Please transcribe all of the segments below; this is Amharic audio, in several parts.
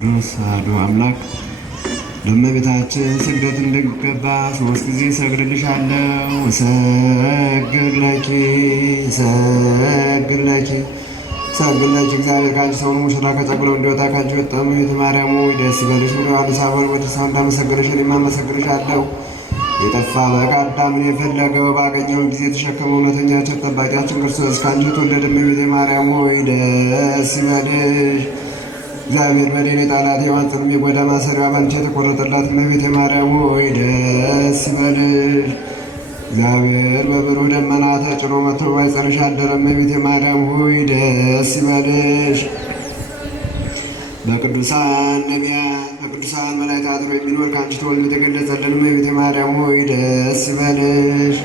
አሐዱ አምላክ ለእመቤታችን ስግደት እንድገባ 3 ጊዜ ሰግድልሻለሁ። እሰግድ ለኪ እሰግድ ለኪ እሰግድ ለኪ። እግዚአብሔር ከአንቺ ሰውን ሙሽራ ከጸጉለው እንዲወጣ ከአንቺ ወጣሙ የማርያም ሆይ ደስ ይበልሽ ብሎ ዮሐንስ አበው በድርሳኑ እንዳመሰገነሽ እኔም አመሰግንሻለሁ። የጠፋ በግ አዳምን የፈለገው ባገኘው ጊዜ የተሸከመው እውነተኛ ቸር ጠባቂያችን ክርስቶስ ከአንቺ የተወለደ እመቤቴ ማርያም ሆይ ደስ ይበልሽ። እግዚአብሔር በደኔ ጣላት ሔዋን ጽኑዕ የጎዳ ማሰሪያዋ ባንቺ የተቆረጠላት እመቤቴ ማርያም ሆይ ደስ ይበልሽ። እግዚአብሔር በብሩህ ደመና ተጭኖ መጥቶ ባይጸንሽ አደረ እመቤቴ ማርያም ሆይ ደስ ይበልሽ። በቅዱሳን ነቢያት በቅዱሳን መላእክት አድሮ የሚኖር ከአንቺ ተወልዶ የተገለጸልን እመቤቴ ማርያም ሆይ ደስ ይበልሽ።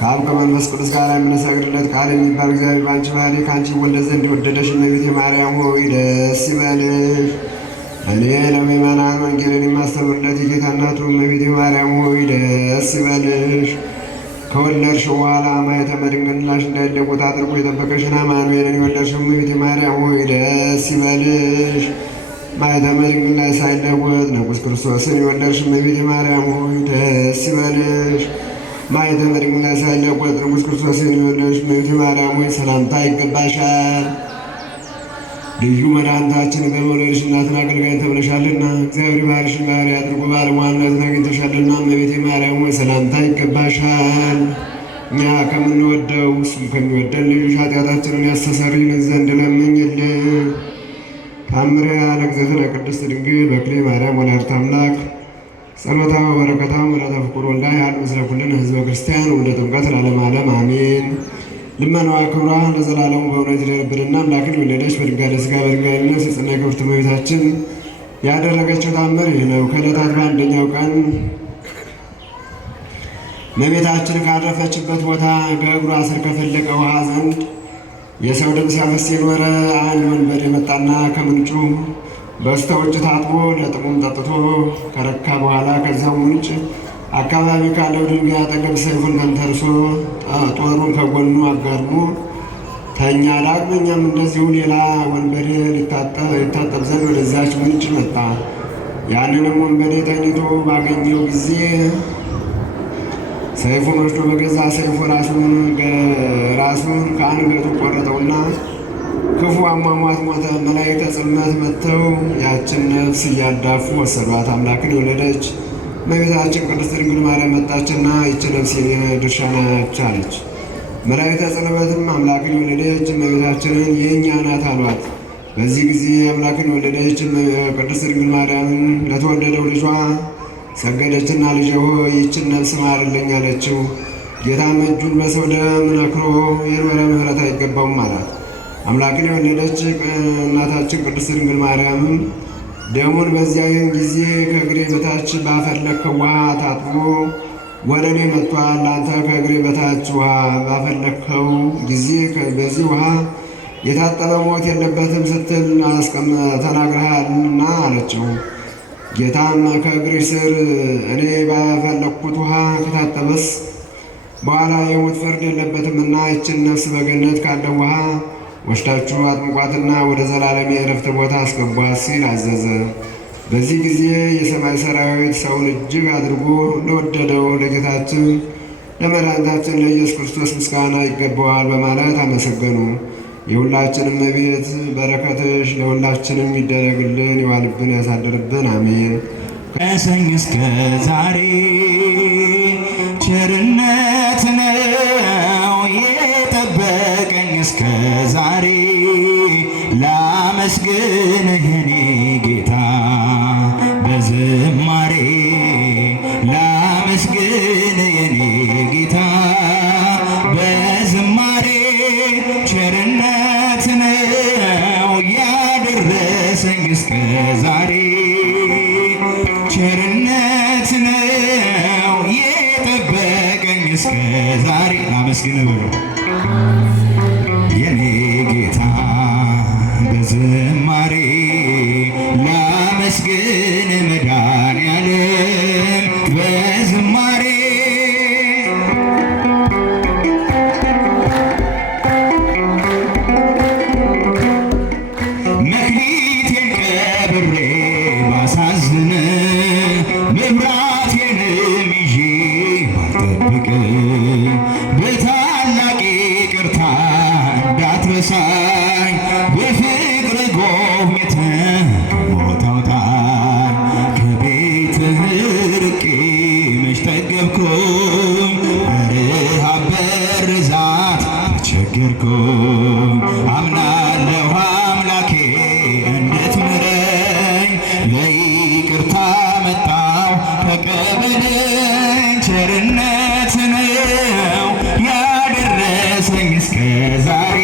ከአብ ከመንፈስ ቅዱስ ጋር የምንሰግድለት ቃል የሚባል እግዚአብሔር በአንቺ ባህሪ ከአንቺ ይወለድ ዘንድ የወደደሽ እመቤቴ ማርያም ሆይ ደስ ይበልሽ። እኔ ለምእመናን ወንጌልን የማስተምርለት የጌታ እናቱ እመቤቴ ማርያም ሆይ ደስ ይበልሽ። ከወለድሽው በኋላ ማኅተመ ድንግልናሽ እንዳይለወጥ አጥብቆ የጠበቀሽን አማኑኤልን የወለድሽው እመቤቴ ማርያም ሆይ ደስ ይበልሽ። ማኅተመ ድንግልናሽ ሳይለወጥ ንጉሥ ክርስቶስን የወለድሽ እመቤቴ ማርያም ሆይ ደስ ይበልሽ። ማኅተመ ድንግልናሽ ሳይለወጥ ንጉሥ ክርስቶስን የወለድሽ እመቤቴ ማርያም ሆይ ሰላምታ ይገባሻል። ልዩ መድኃኒታችን በመውለድሽ እናትን አገልጋይ ተብለሻልና እግዚአብሔር ባሕርሽን ባሕርይ አድርጎ ባለሟልነትን አግኝተሻልና እመቤቴ ማርያም ሆይ ሰላምታ ይገባሻል። እኛ ከምንወደው እሱም ከሚወደን ልዩሽ ኃጢአታችንን ያስተሰርይልን ዘንድ ለምኝልን። ታምሪያ ለእግዝእትነ ቅድስት ድንግል በክሌ ማርያም ወላዲተ አምላክ ጸሎታ ወበረከታ ወምሕረተ ፍቁር ወልዳ ያሉ ምስለ ኩልነ ሕዝበ ክርስቲያን ወደ ጥምቀት ለዓለመ ዓለም አሜን። ልመናዋ ክብሯ ለዘላለሙ በእውነት ይደርብንና አምላክን የወለደች በድንጋሌ ሥጋ በድንጋሌ ነፍስ የጸናች ክብርት እመቤታችን ያደረገችው ታምር ይህ ነው። ከዕለታት በአንደኛው ቀን እመቤታችን ካረፈችበት ቦታ ከእግሯ ስር ከፈለቀ ውሃ ዘንድ የሰው ደም ሲያፈስ የኖረ አንድ ወንበዴ መጣና ከምንጩ በስተ ውጭ ታጥቦ ለጥሙም ጠጥቶ ከረካ በኋላ ከዚያው ምንጭ አካባቢ ካለው ድንጋይ አጠገብ ሰይፉን ተንተርሶ ጦሩን ከጎኑ አጋድሞ ተኛ። ዳግመኛም እንደዚሁ ሌላ ወንበዴ ሊታጠብ ዘንድ ወደዚያች ምንጭ መጣ። ያንንም ወንበዴ ተኝቶ ባገኘው ጊዜ ሰይፉን ወስዶ በገዛ ሰይፉ ራሱን ከአንገቱ ቆረጠውና ክፉ አሟሟት ሞተ። መላእክተ ጽልመት መጥተው ያችን ነፍስ እያዳፉ ወሰዷት። አምላክን የወለደች እመቤታችን ቅድስት ድንግል ማርያም መጣችና ይህች ነፍስ የኔ ድርሻ ናት አለች። መላእክተ ጽልመትም አምላክን የወለደች እመቤታችንን የእኛ ናት አሏት። በዚህ ጊዜ አምላክን የወለደች ቅድስት ድንግል ማርያምን ለተወደደው ልጇ ሰገደችና ልጄ ሆይ ይህችን ነፍስ ማርልኝ አለችው። ጌታም እጁን በሰው ደም ነክሮ የኖረ ምሕረት አይገባውም አላት። አምላክን የወለደች እናታችን ቅድስት ድንግል ማርያምም ደሙን በዚያን ጊዜ ከእግሬ በታች ባፈለከው ውሃ ታጥቦ ወደ እኔ መጥቷል። አንተ ከእግሬ በታች ውሃ ባፈለከው ጊዜ በዚህ ውሃ የታጠበ ሞት የለበትም ስትል ተናግረሃልና አለችው። ጌታም ከእግርሽ ስር እኔ ባፈለኩት ውሃ ከታጠበስ በኋላ የሞት ፍርድ የለበትምና ይችን ነፍስ በገነት ካለው ውሃ ወስዳችሁ አጥምቋትና ወደ ዘላለም የዕረፍት ቦታ አስገቧት ሲል አዘዘ። በዚህ ጊዜ የሰማይ ሰራዊት ሰውን እጅግ አድርጎ ለወደደው ለጌታችን ለመድኃኒታችን ለኢየሱስ ክርስቶስ ምስጋና ይገባዋል በማለት አመሰገኑ። የሁላችንም እመቤት በረከትሽ ለሁላችንም ይደረግልን፣ ይዋልብን፣ ያሳድርብን፣ አሜን። ከሰኞ እስከ ዛሬ ቸርነት ነው የጠበቀኝ እስከ ዛሬ ላመስግንህ የኔ ጌታ በዝማሬ ላመስግንህ የኔ ጌታ በዝማሬ ቸርነት ነው ያደረሰኝ እስከ ዛሬ ቸርነት ነው የጠበቀኝ እስከ ዛሬ ላመስግንህ ብሎ የኔ ጌታ በዝማሬ ላመስግን መድኃኔዓለም በዝማሬ መክሊቴን ቀብሬ ባሳዝን መብራቴንም ይዤ ባልጠብቅ በታላቅ ይቅርታ እንዳትረሳኝ በፍቅር ጎብኝተህ ከሞት አውጣኝ። ከቤትህ ርቄ መች ጠገብኩኝ በረሃብ በርዛት ተቸገርኩኝ። አምናለሁ አምላኬ እንድትምረኝ ለይቅርታ መጣሁ ተቀበለኝ። ቸርነት ነው ያደረሰኝ እስከ ዛሬ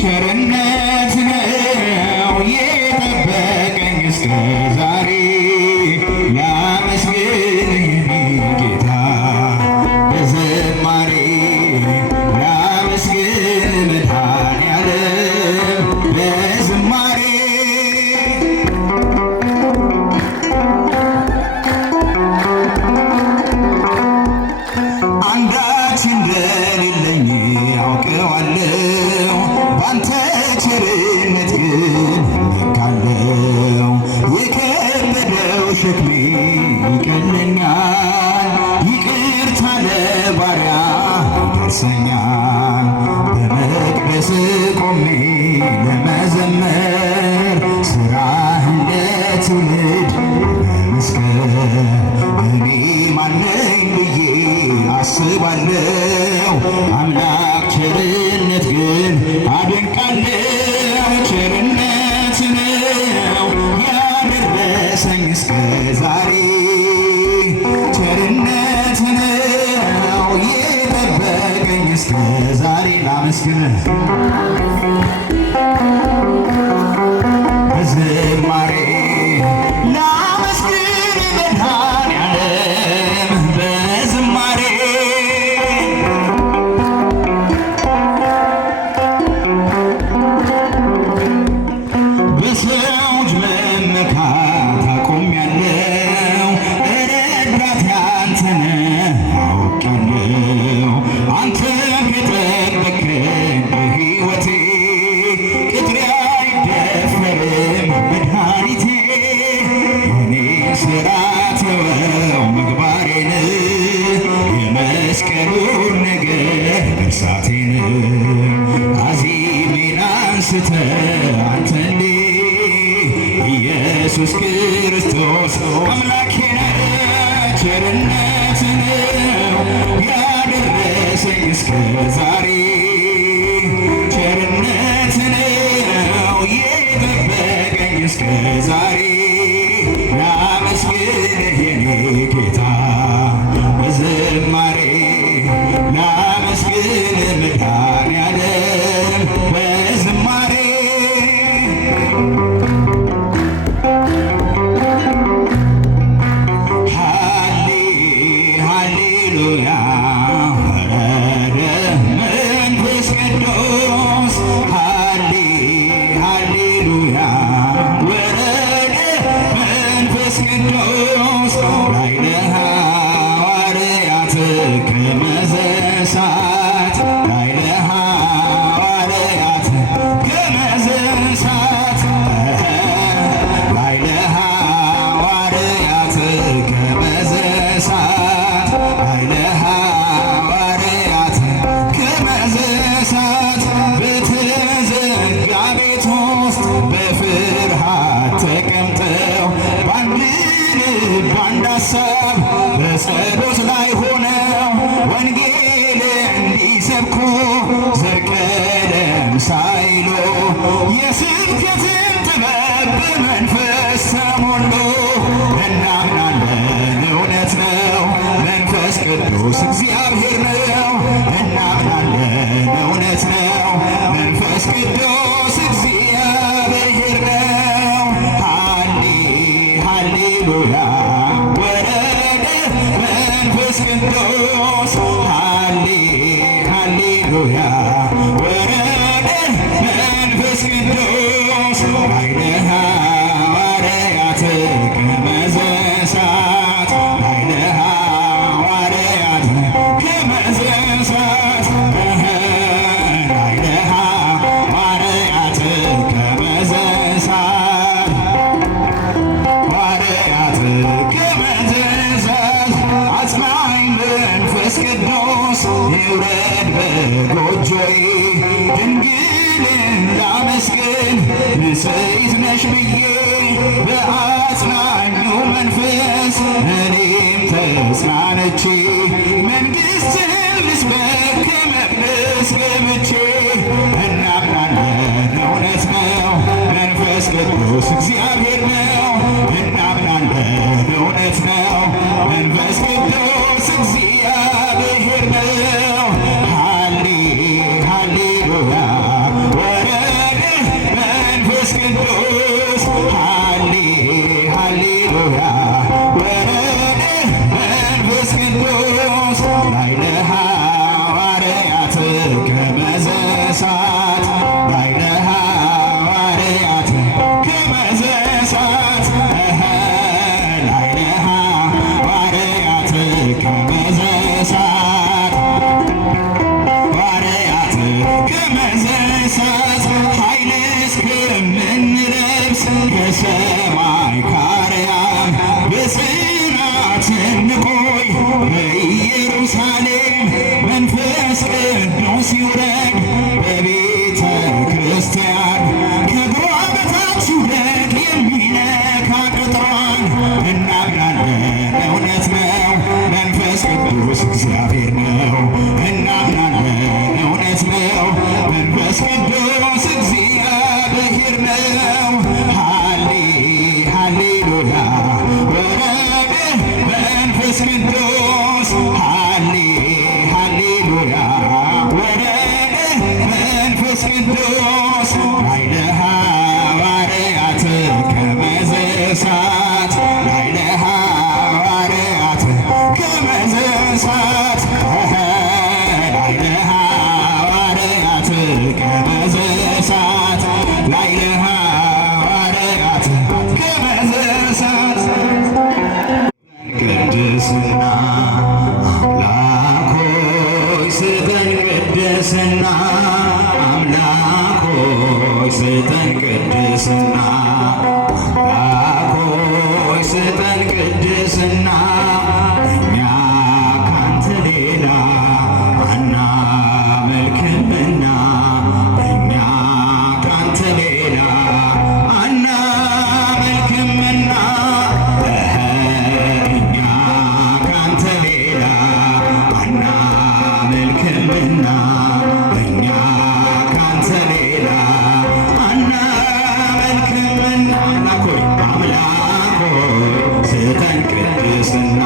ቸርነት ነው የጠበቀኝ እስከ ዛሬ ላመስግን የኔ ጌታ በዝማሬ ላመስግን መድኃኔዓለም በዝማሬ አንዳች እንደሌለኝ አውቀዋለሁ ባንተ ቸርነት ግን እመካለሁ። የከበደው ሸክሜ ይቀለኛል ይቅርታ ለባሪያ ይደርሰኛል። በመቅደስ ቆሜ ለመዘመር ስራህን ለትውልድ ለመስከር እኔ ማነኝ ብዬ አስባለሁ። አምላክ ቸርነት ግን አደንቃለሁ። ቸርነት ነው ያደረሰኝ እስከ ዛሬ ቸርነት ነው የጠበቀኝ እስከ ዛሬ ላመስግን በዝማሬ ላመስግን መድኃኔዓለም በዝማሬ በሰው እጅ መመካት አቆሜያለሁ። ረዳቴ አንተ ነህ አውቄያለሁ። አንተ ከጠበቅከኝ በሕይወቴ ቅጥሬ አይደፈርም መድኃኒቴ። የኔን ሥራ ተወው ምግባሬን የመስቀሉን ነገር መርሳቴን አዚሜን አንስተህ አንተን ኢየሱስ ክርስቶስ አምላኬ ነህ። ቸርነት ነው ያደረሰኝ እስከ ዛሬ ቸርነት ነው የጠበቀኝ እስከ ዛሬ ላመስግንህ የኔ ጌታ በዝማሬ ላመስግንህ መድኃኔዓለም በዝማሬ ሃሌሉያ ወረደ መንፈስ ቅዱስ ሃሌሉያ ወረደ መንፈስ ቅዱስ ላዕለ ሐዋርያት ከመዘ እሳት ላዕለ ሐዋርያት ከመዘ እሳት ላዕለ ሐዋርያት ከመዘ እሳት ላዕለ ሐዋርያት ከመዘ እሳት በተዘጋ ቤት ውስጥ በፍርሃት ተቀምጠው በአንድ ልብ በአንድ ሐሳብ በጸሎት ላይ ሆነው ወንጌል እንዲሰብኩ ዘር ቀለም ሳይሉ የስብከትን ጥበብ በመንፈስ ተሞሉ። እናምናለን እውነት ነው መንፈስ ቅዱስ እግዚአብሔር ነው። እናምናለን እውነት ነው መንፈስ ቅዱስ እግዚአብሔር ነው። ሃሌሉያ ወረደ መንፈስ ቅዱስ ሃሌሉያ ወረደ መንፈስ ቅዱስ ላዕለ ሐዋርያት ከመዘ እሳት ላዕለ ሐዋርያት ከመዘ እሳት ላዕለ ሐዋርያት ከመዘ እሳት ቅዱስ ይውረድ በጎጆዬ ድንግልን ላመስግን ንጽሕት ነሽ ብዬ በአጽናኙ መንፈስ እኔም ተጽናንቼ መንግሥትህን ልስበክ ከመቅደስ ገብቼ እናምናለን እውነት ነው መንፈስ ቅዱስ እግዚአብሔር ነው እናምናለን እውነት ነው መንፈስ ቅዱስ እግዚአብሔር ነው ሃሌሉያ ወረደ መንፈስ ቅዱስ ሃሌሉያ ወረደ መንፈስ ቅዱስ ላዕለ ሐዋርያት ከመዘ እሳት ላዕለ ሐዋርያት ከመዘ እሳት ላዕለ ሐዋርያት ከመዘ እሳት ሐዋርያት ከመዘ እሳት ኃይል እስከምንለብስ ከሰማይ ከአርያም በጽናት እንቆይ በኢየሩሳሌም መንፈስ ቅዱስ ይውረድ በቤተ ክርስቲያን ከእግሯ በታች ይውረድ የሚነካ ቅጥሯን እናምናለን እውነት ነው መንፈስ ቅዱስ እግዚአብሔር ነው እናምናለን እውነት ነው መንፈስ ቅዱስ እግዚአብሔር ነው ሃሌሉያ ወረደ መንፈስ ቅዱስ ሃሌሉያ ወረደ መንፈስ ቅዱስ ላዕለ ሐዋርያት ከመዘ እሳት ላዕለ ሐዋርያት ከመዘ እሳት ላዕለ ሐዋርያት ከመዘ እሳት ላዕለ ሐዋርያት ከመዘ እሳት ቅድስና አምላክ ሆይ ስጠን ቅድስና አምላክ ሆይ ስጠን ቅድስና አምላክ ሆይ ስጠን ቅድስና እኛ ካንተ ሌላ አናመልክምና እኛ ካንተ ሌላ አናመልክምና እኛ ካንተ ሌላ አናመልክምና እኛ ካንተ ሌላ አናመልክምና አምላክ ሆይ ስጠን ቅድስና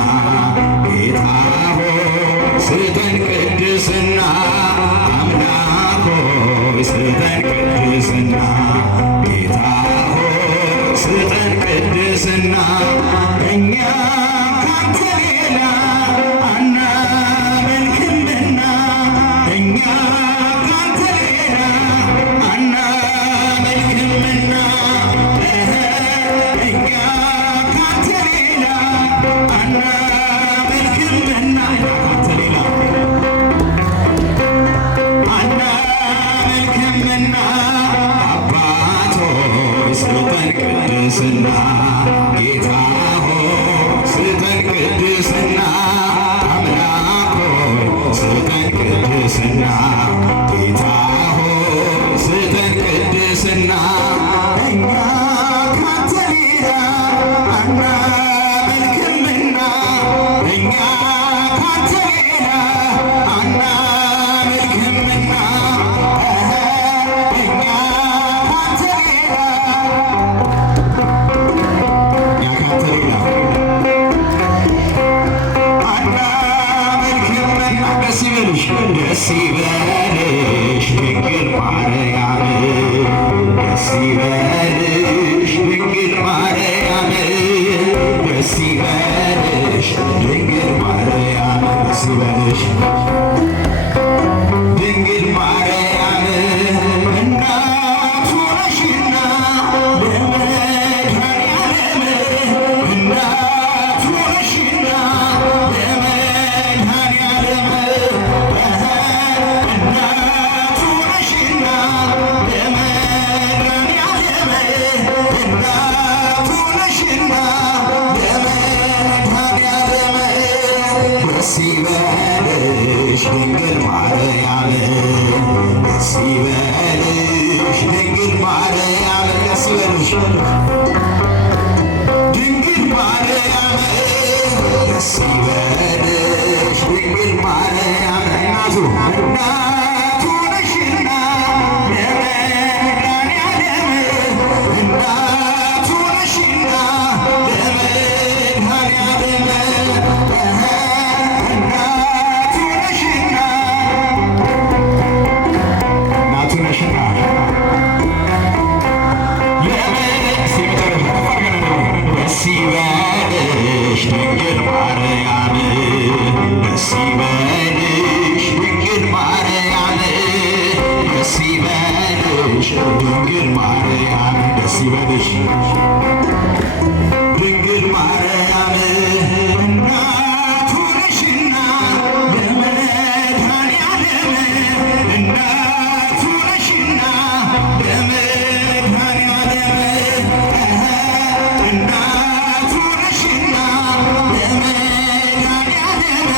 ጌታ ሆይ ስጠን ቅድስና አምላክ ሆይ ስጠን ቅድስና ጌታ ሆይ ስጠን ቅድስና እኛ ካንተ ሌላ አናመልክምና እኛ ካንተ ሌላ አናመልክምና እኛ ካንተ ሌላ አናመልክምና ካንተ ሌላ አናመልክምና አባት ሆይ ስጠን ቅድስና ጌታ ሆይ ስጠን ቅድስና አምላክ ሆይ ስጠን ቅድስና ጌታ ሆይ ስጠን ቅድስና እኛ ካንተ ሌላ አናመልክምና እኛ ካንተ ሌላ አናመልክምና እኛ ካንተ ሌላ እኛ ካንተ ሌላ ድንግል ማርያም ደስ ይበልሽ ድንግል ማርያም እናቱ ነሽና ለመድኃኔዓለም እናቱ ነሽና ለመድኃኔዓለም እናቱ ነሽና ደስ ይበልሽ ድንግል ማርያም ደስ ይበልሽ ድንግል ማርያም ደስ ይበልሽ ድንግል ማርያም ደስ ይበልሽ ድንግል ማርያም እናቱ ነሽና ለመድኃኔዓለም እናቱ ነሽና ለመድኃኔዓለም እናቱ ነሽና ለመድኃኔዓለም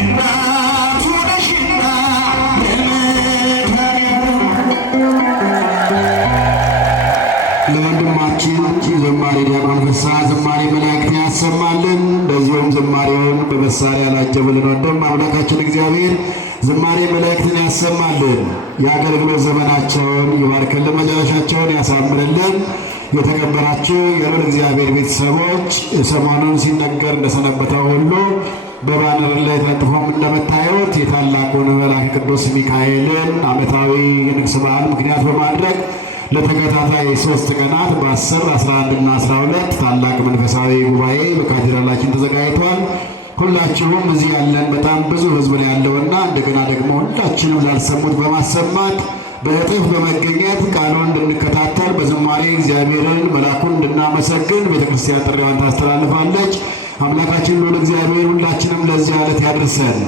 እናቱ ነሽና ለወንድማችን ዘማሪ ዲያቆን ፍስሐ ዝማሬ መላእክት ያሰማልን። እንደዚሁም ዝማሬውን በመሳሪያ ላጀብልን ወንድም አምላካችን እግዚአብሔር ዝማሬ መላእክትን ያሰማልን። የአገልግሎት ዘመናቸውን ይባርክልን፣ መጨረሻቸውን ያሳምርልን። የተከበራችሁ የልዑል እግዚአብሔር ቤተሰቦች ሰሞኑን ሲነገር እንደሰነበተው ሁሉ በባነር ላይ ተለጥፎም እንደምታዩት የታላቁን መልአከ ቅዱስ ሚካኤልን ዓመታዊ የንግስ በዓል ምክንያት በማድረግ ለተከታታይ 3 ቀናት በ10፣ 11 እና 12 ታላቅ መንፈሳዊ ጉባኤ በካቴድራላችን ተዘጋጅቷል። ሁላችሁም እዚህ ያለን በጣም ብዙ ሕዝብ ነው ያለውና እንደገና ደግሞ ሁላችንም ላልሰሙት በማሰማት በእጥፍ በመገኘት ቃሉን እንድንከታተል በዝማሬ እግዚአብሔርን መልአኩን እንድናመሰግን ቤተክርስቲያን ጥሪዋን ታስተላልፋለች። አምላካችን ልዑል እግዚአብሔር ሁላችንም ለዚህ ዕለት ያድርሰን።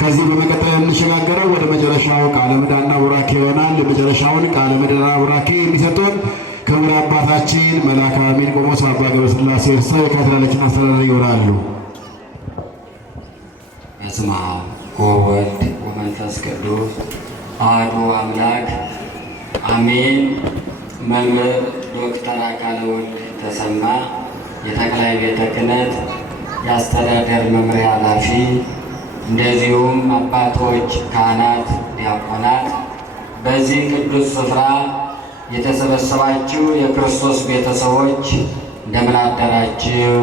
ከዚህ በመቀጠል የምንሸጋገረው ወደ መጨረሻው ቃለ ምዕዳንና ቡራኬ ይሆናል። የመጨረሻውን ቃለ ምዕዳንና ቡራኬ የሚሰጡን ክቡር አባታችን መልአከ አሚን ቆሞስ አባ ገብረስላሴ እርሳው የካቴድራላችን አስተዳዳሪ ይሆናሉ። በስመ አብ ወወልድ ወመንፈስ ቅዱስ አሐዱ አምላክ አሜን። መምህር ዶክተር አካለ ወልድ ተሰማ የጠቅላይ ቤተ ክህነት የአስተዳደር መምሪያ ኃላፊ፣ እንደዚሁም አባቶች፣ ካህናት፣ ዲያቆናት፣ በዚህ ቅዱስ ስፍራ የተሰበሰባችሁ የክርስቶስ ቤተሰቦች እንደምን አደራችሁ?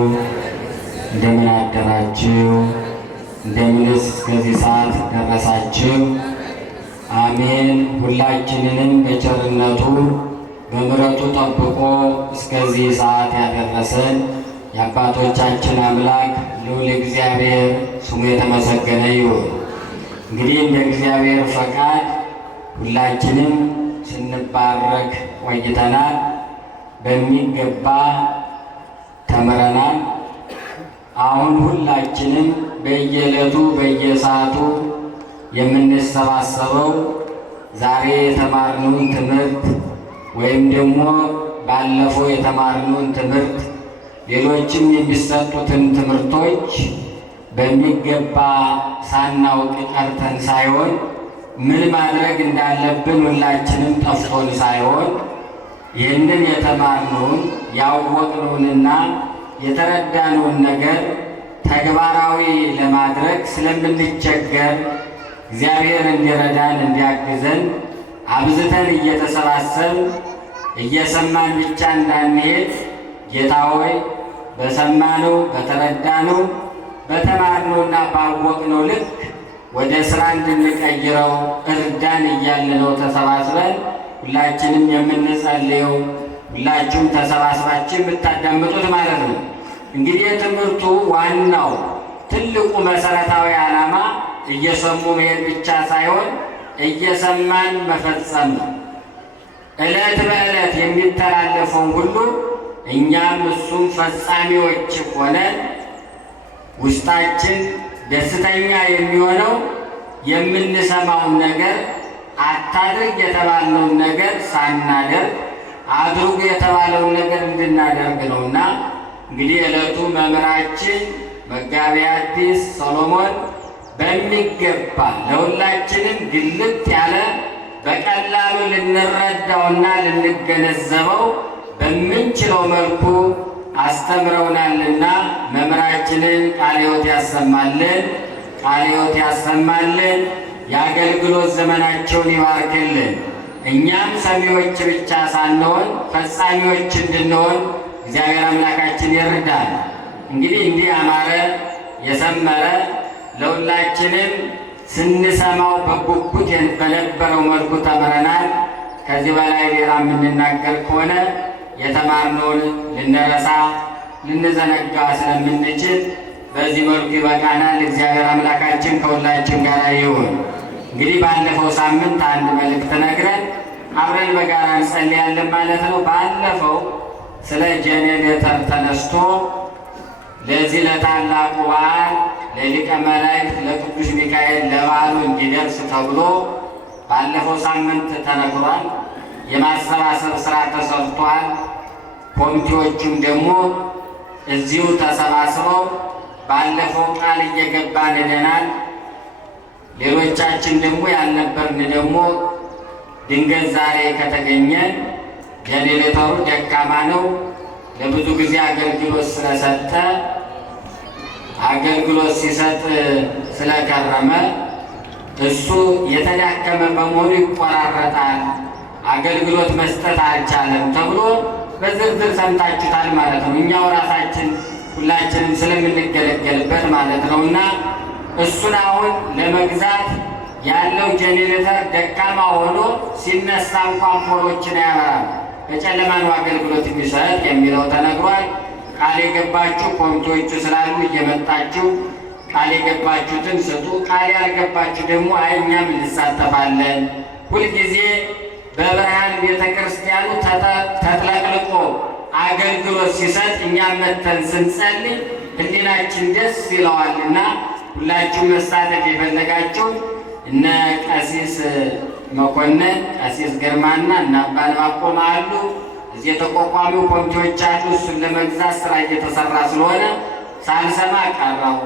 እንደምን አደራችሁ? እንደምንስ እስከዚህ ሰዓት ደረሳችሁ? አሜን። ሁላችንንም በቸርነቱ በምሕረቱ ጠብቆ እስከዚህ ሰዓት ያደረሰን የአባቶቻችን አምላክ ልዑል እግዚአብሔር ስሙ የተመሰገነ ይሁን። እንግዲህ እንደ እግዚአብሔር ፈቃድ ሁላችንም ስንባረክ ቆይተናል። በሚገባ ተምረናል። አሁን ሁላችንም በየዕለቱ በየሰዓቱ የምንሰባሰበው ዛሬ የተማርነውን ትምህርት ወይም ደግሞ ባለፈው የተማርነውን ትምህርት ሌሎችም የሚሰጡትን ትምህርቶች በሚገባ ሳናውቅ ቀርተን ሳይሆን ምን ማድረግ እንዳለብን ሁላችንም ጠፍቶን ሳይሆን ይህንን የተማርነውን ያወቅነውንና የተረዳነውን ነገር ተግባራዊ ለማድረግ ስለምንቸገር እግዚአብሔር እንዲረዳን እንዲያግዘን አብዝተን እየተሰባሰብን እየሰማን ብቻ እንዳንሄድ ጌታ ሆይ በሰማነው በተረዳነው በተማርነውና ባወቅነው ልክ ወደ ስራ እንድንቀይረው እርዳን እያልነው ተሰባስበን ሁላችንም የምንጸልየው ሁላችሁም ተሰባስባችሁ የምታዳምጡት ማለት ነው። እንግዲህ የትምህርቱ ዋናው ትልቁ መሰረታዊ ዓላማ እየሰሙ መሄድ ብቻ ሳይሆን እየሰማን መፈጸም ነው። ዕለት በዕለት የሚተላለፈውን ሁሉ እኛም እሱም ፈጻሚዎች ሆነን ውስጣችን ደስተኛ የሚሆነው የምንሰማውን ነገር አታድርግ የተባለውን ነገር ሳናደርግ አድርጉ የተባለውን ነገር እንድናደርግ ነውና እንግዲህ ዕለቱ መምህራችን መጋቤ ሐዲስ ሰሎሞን በሚገባ ለሁላችንም ግልጥ ያለ በቀላሉ ልንረዳውና ልንገነዘበው በምንችለው መልኩ አስተምረውናልና መምህራችንን ቃለ ሕይወት ያሰማልን፣ ቃለ ሕይወት ያሰማልን። የአገልግሎት ዘመናቸውን ይባርክልን። እኛም ሰሚዎች ብቻ ሳንሆን ፈጻሚዎች እንድንሆን እግዚአብሔር አምላካችን ይርዳል። እንግዲህ እንዲህ ያማረ የሰመረ ለሁላችንም ስንሰማው በጉጉት በነበረው መልኩ ተምረናል። ከዚህ በላይ ሌላ የምንናገር ከሆነ የተማርነውን ልንረሳ ልንዘነጋ ስለምንችል በዚህ መልኩ ይበቃናል። እግዚአብሔር አምላካችን ከሁላችን ጋር ይሁን። እንግዲህ ባለፈው ሳምንት አንድ መልእክት ነግረን አብረን በጋራ እንጸልያለን ማለት ነው። ባለፈው ስለ ጄኔሬተር ተነስቶ ለዚህ ለታላቁ በዓል ለሊቀ መላእክት ለቅዱስ ሚካኤል ለበዓሉ እንዲደርስ ተብሎ ባለፈው ሳምንት ተነግሯል። የማሰባሰብ ስራ ተሰርቷል። ኮሚቴዎቹም ደግሞ እዚሁ ተሰባስበው ባለፈው ቃል እየገባን ሄደናል። ሌሎቻችን ደግሞ ያልነበርን ደግሞ ድንገት ዛሬ ከተገኘ ጄኔሬተሩ ደካማ ነው። ለብዙ ጊዜ አገልግሎት ስለሰጠ አገልግሎት ሲሰጥ ስለከረመ እሱ የተዳከመ በመሆኑ ይቆራረጣል፣ አገልግሎት መስጠት አልቻለም ተብሎ በዝርዝር ሰምታችሁታል ማለት ነው። እኛው ራሳችን ሁላችንም ስለምንገለገልበት ማለት ነው። እና እሱን አሁን ለመግዛት ያለው ጄኔሬተር ደካማ ሆኖ ሲነሳ እንኳን ፖሎችን ያበራል። በጨለማ ነው አገልግሎት የሚሰጥ የሚለው ተነግሯል። ቃል የገባችሁ ኮሚቴዎቹ ስላሉ እየመጣችሁ ቃል የገባችሁትን ስጡ። ቃል ያልገባችሁ ደግሞ አይ እኛም እንሳተፋለን። ሁልጊዜ በብርሃን ቤተ ክርስቲያኑ ተጥለቅልቆ አገልግሎት ሲሰጥ እኛም መተን ስንጸልይ ሕሊናችን ደስ ይለዋልና ሁላችሁም መሳተፍ የፈለጋችሁ እነ ቀሲስ መኮንን፣ ቀሲስ ግርማና እና አባ ዕንባቆም አሉ። እዚህ የተቋቋሙ ኮሚቴዎች አሉ። እሱን ለመግዛት ስራ እየተሰራ ስለሆነ ሳልሰማ ቀረው፣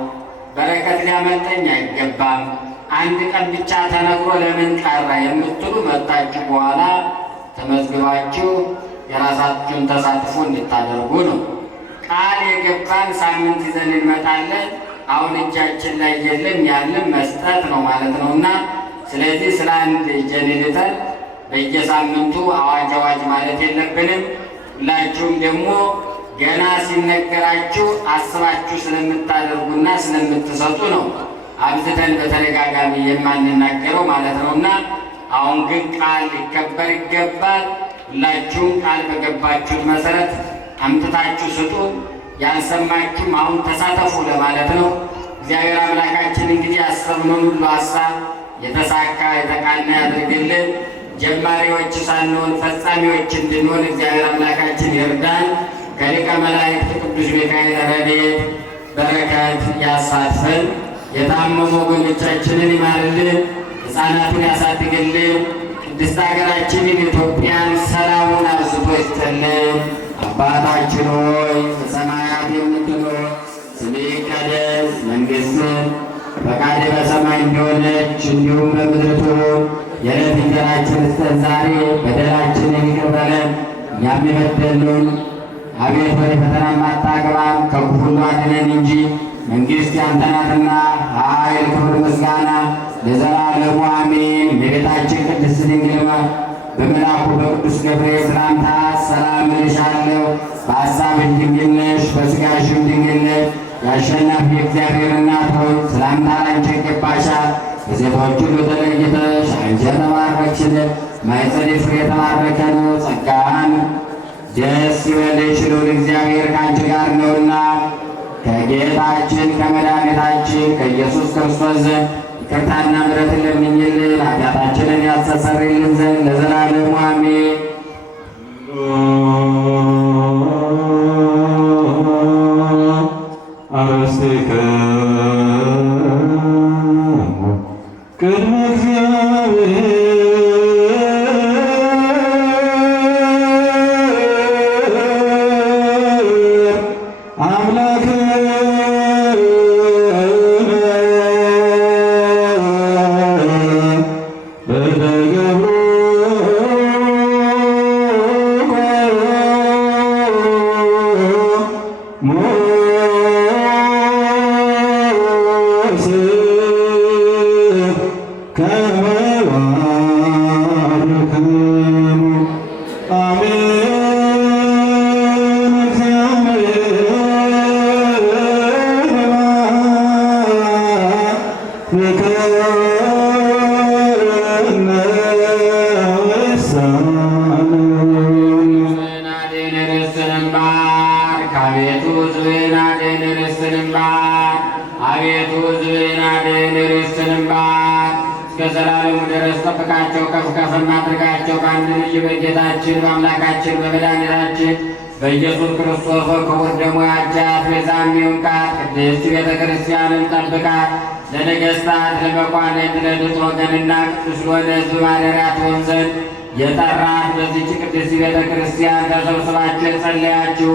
በረከት ሊያመልጠኝ አይገባም፣ አንድ ቀን ብቻ ተነግሮ ለምን ቀረ የምትሉ መጣችሁ በኋላ ተመዝግባችሁ የራሳችሁን ተሳትፎ እንድታደርጉ ነው። ቃል የገባን ሳምንት ይዘን እንመጣለን። አሁን እጃችን ላይ የለም፣ ያለን መስጠት ነው ማለት ነው። እና ስለዚህ ስለ አንድ ጄኔሬተር በየሳምንቱ አዋጅ አዋጅ ማለት የለብንም። ሁላችሁም ደግሞ ገና ሲነገራችሁ አስባችሁ ስለምታደርጉና ስለምትሰጡ ነው አብዝተን በተደጋጋሚ የማንናገረው ማለት ነው። እና አሁን ግን ቃል ሊከበር ይገባል። ሁላችሁም ቃል በገባችሁት መሰረት አምጥታችሁ ስጡ። ያልሰማችሁም አሁን ተሳተፉ ለማለት ነው። እግዚአብሔር አምላካችን እንግዲህ ያሰብነውን ሁሉ ሀሳብ የተሳካ የተቃና ያድርግልን። ጀማሪዎች ሳንሆን ፈጻሚዎች እንድንሆን እግዚአብሔር አምላካችን ይርዳን። ከሊቀ መላእክት ቅዱስ ሚካኤል ረድኤት በረከት ያሳትፈን። የታመሙ ወገኖቻችንን ይማርልን፣ ሕፃናቱን ያሳድግልን። ቅድስት ሀገራችንን ኢትዮጵያን ሰላሙን አብዝቶ ይስጥልን። አባታችን ሆይ በሰማያት የምትኖር ስምህ ይቀደስ፣ መንግሥትህ ፈቃድህ በሰማይ እንደሆነች እንዲሁም በምድር ትሁን። የዕለት እንጀራችንን ስጠን ዛሬ፣ በደላችንን ይቅር በለን እኛም የበደሉንን፣ አቤት ወደ ፈተና አታግባን ከክፉ ሁሉ አድነን እንጂ መንግሥት ያንተ ናትና ኃይል፣ ክብር፣ ምስጋና ለዘላለሙ አሜን። የቤታችን ቅድስት ድንግል በመልአኩ በቅዱስ ገብርኤል ሰላምታ ሰላም እልሻለሁ፣ በሐሳብሽ ድንግል ነሽ፣ በሥጋሽም ድንግል ነሽ። የአሸናፊ እግዚአብሔር እናት ሆይ ሰላምታ ላንቺ ይገባሻል። ከሴቶች ሁሉ ተለይተሽ አንቺ የተባረክሽ ነሽ፣ የማኅፀንሽ ፍሬ የተባረከ ነው። ጸጋን ደስ ይበልሽ፣ ልዑል እግዚአብሔር ከአንቺ ጋር ነውና ከጌታችን ከመድኃኒታችን ከኢየሱስ ክርስቶስ ዘንድ ይቅርታና ምሕረትን ለምኝልን ኃጢአታችንን ያስተሰርይልን ዘንድ ለዘላለሙ አሜን። አርሴከ ቅድመ እግዚአብሔር አምላክ በደገብሮ በጌታችን በአምላካችን በመድኃኒታችን በኢየሱስ ክርስቶስ በክቡር ደሙ ያጃት ቤዛም ይሁንካት። ቅድስት ቤተ ክርስቲያንን ጠብቃት። ለነገሥታት ለመኳንንት ለድጥ ወገንና ቅዱስ ለሆነ ሕዝብ ማደሪያ ትሆን ዘንድ የጠራት በዚች ቅድስት ቤተ ክርስቲያን ተሰብስባችሁ የጸለያችሁ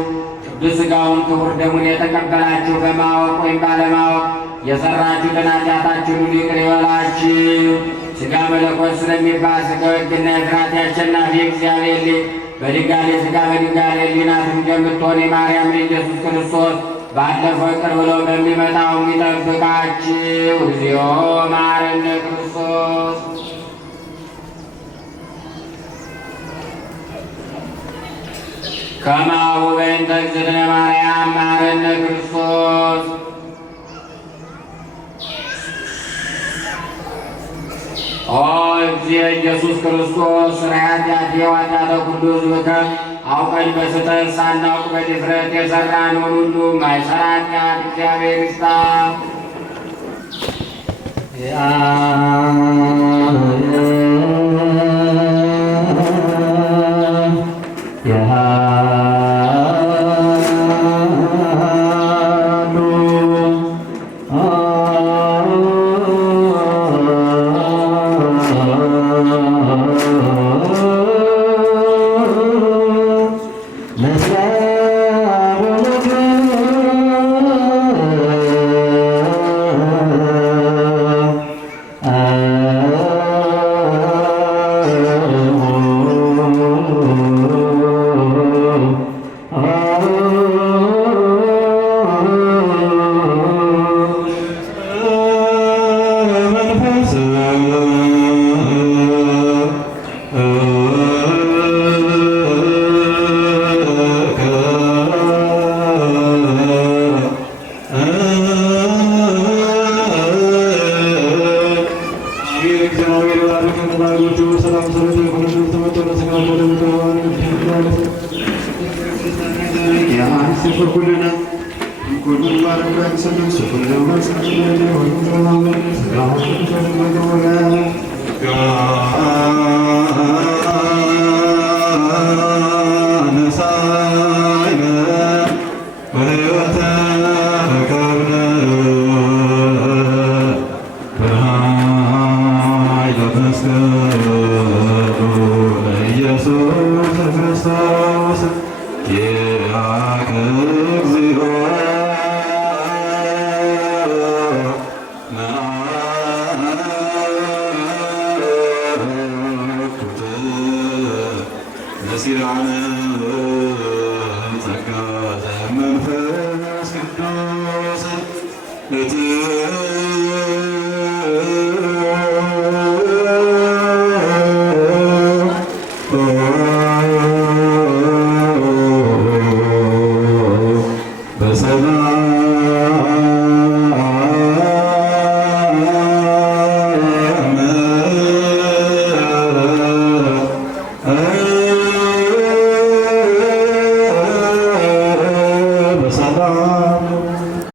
ቅዱስ ሥጋውን ክቡር ደሙን የተቀበላችሁ በማወቅ ወይም ባለማወቅ የሠራችሁትን ኃጢአታችሁን ሁሉ ይቅር ይበላችሁ። ሥጋ መለኮት ስለሚባል ሥጋው ሕግና የፍርሃት አሸናፊ እግዚአብሔር ልጅ በድንጋሌ ሥጋ በድንጋሌ ሕሊናትም የምትሆን የማርያም ኢየሱስ ክርስቶስ ባለፈው ይቅር ብሎ በሚመጣው ይጠብቃችሁ። እግዚኦ መሐረነ ክርስቶስ። ከማሁ በእንተ እግዝእትነ ማርያም መሐረነ ክርስቶስ። ኦ እግዚእ ኢየሱስ ክርስቶስ ሥራየ ኃጢአት የኃጢአተ ኩሉ ሕዝብከ አውቀን በስህተት ሳናውቅ በድፍረት የሠራነውን ሁሉ ማይሠራ ኃጢአት እግዚአብሔር ይፍታ። በሰላም